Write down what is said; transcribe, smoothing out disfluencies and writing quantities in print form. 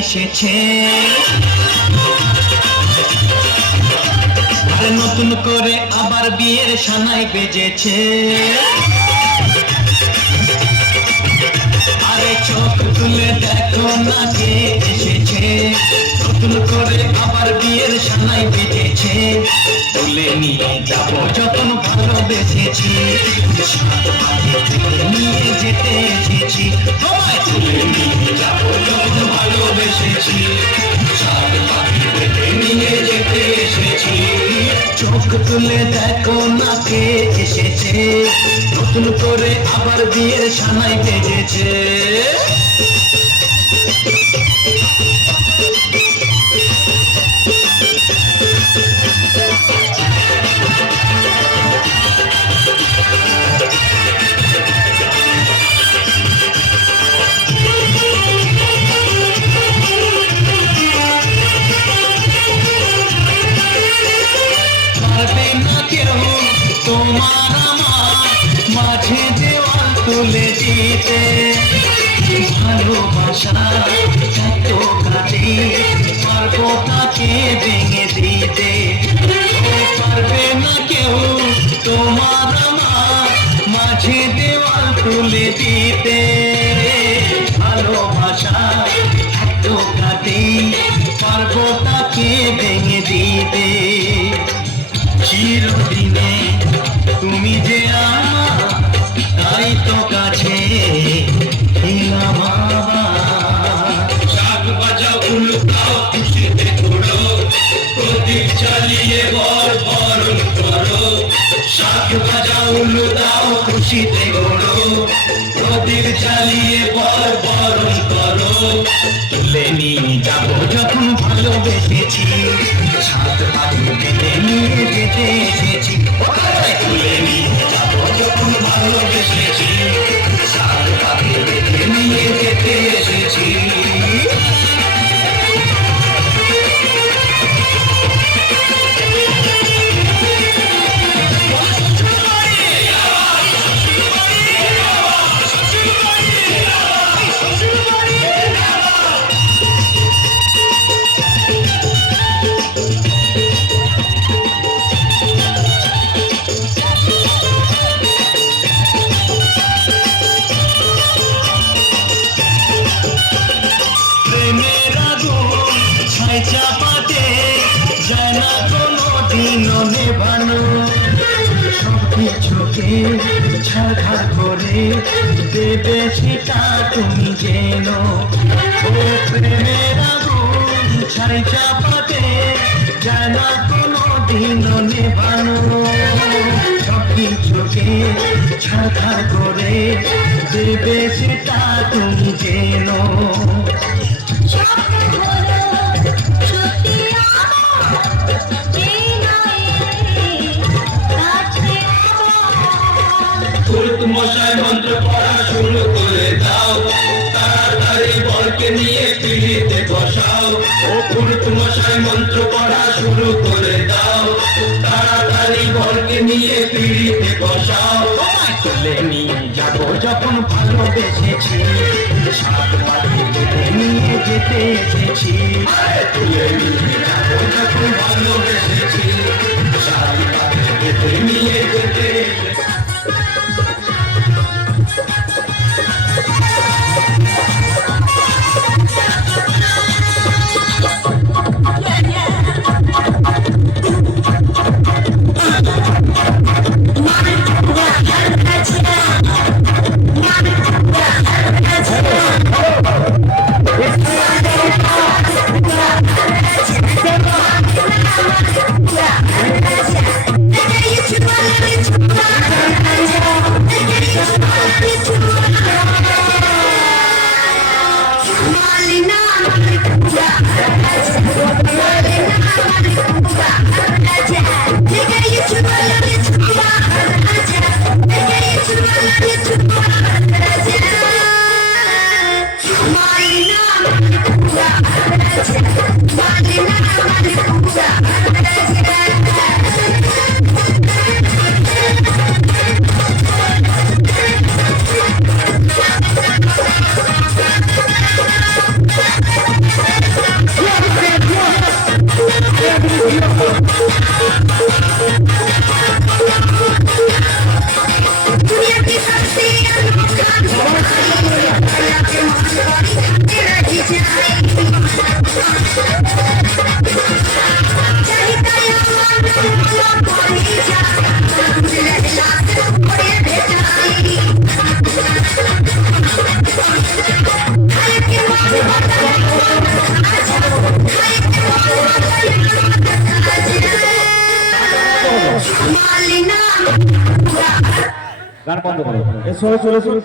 এসেছে, আর নতুন করে আবার বিয়ের সানাই বেজেছে। আরে চোখ তুলে দেখো না কে এসেছে, নতুন করে আবার বিয়ের সানাই বেজেছে। তুলে নিয়ে যাবো যখন ভালোবেসেছি, সাত পাখি থেকে নিয়ে যেতে এসেছি। তোমায় তুলে নিয়ে যাবো যখন ভালোবেসেছি, সাত পাখি থেকে নিয়ে যেতে এসেছি। চোখ তুলে দেখো না কে এসেছে, নতুন করে আবার বিয়ের সানাই বেজেছে। পারবে না কেউ তোমার আমার মাঝে দেওয়াল তুলে দিতে, ভালোবাসা এত কাটে পারবো তাকে ভেঙে দিতে। পারবে না কেউ তোমার আমার মাঝে দেওয়াল তুলে দিতে, ভালোবাসা এত কাটে পারবো তাকে ভেঙে দিতে। চিরদিনে তুমি যে আমার, তাই তো কাছে এলাম আবার। শাক বাজাও উল্টাও খুশিতে ঘোরো, প্রদীপ জ্বালিয়ে বরণ করো। শাক বাজাও উল্টাও খুশিতে ঘোরো, প্রদীপ জ্বালিয়ে বরণ করো। তুলে নিয়ে যাবো যখন ভালোবেসেছি, সাত পাখি থেকে নিয়ে যেতে এসেছি। তুলে নিয়ে যাবো যখন ভালোবেসেছি, সাত পাখি থেকে নিয়ে যেতে এসেছি। প্রেমের আগুন ছাই চাপাতে যায় না কোনো দিনও নেভানো, সব কিছুকে ছাড়খাড় করে দেবে সেটা তুমি যেন। ও প্রেমের আগুন ছাই চাপাতে যায় না কোনো দিনও নেভানো, সব কিছুকে ছাড়খাড় করে দেবে সেটা তুমি যেন। মশাই মন্ত্র পড়া শুরু করে দাও, তাড়াতাড়ি বরকে নিয়ে পিড়িতে বসাও। ও পুরুত মশাই মন্ত্র পড়া শুরু করে দাও, তাড়াতাড়ি বরকে নিয়ে পিড়িতে বসাও। তুলে নিয়ে যাবো যখন ভালোবেসেছি, সাত পাখি থেকে নিয়ে যেতে এসেছি। তুলে নিয়ে যাবো যখন ভালোবেসেছি, সাত পাখি থেকে নিয়ে যেতে এসেছি। গান বন্ধ করো। এ সরে চলে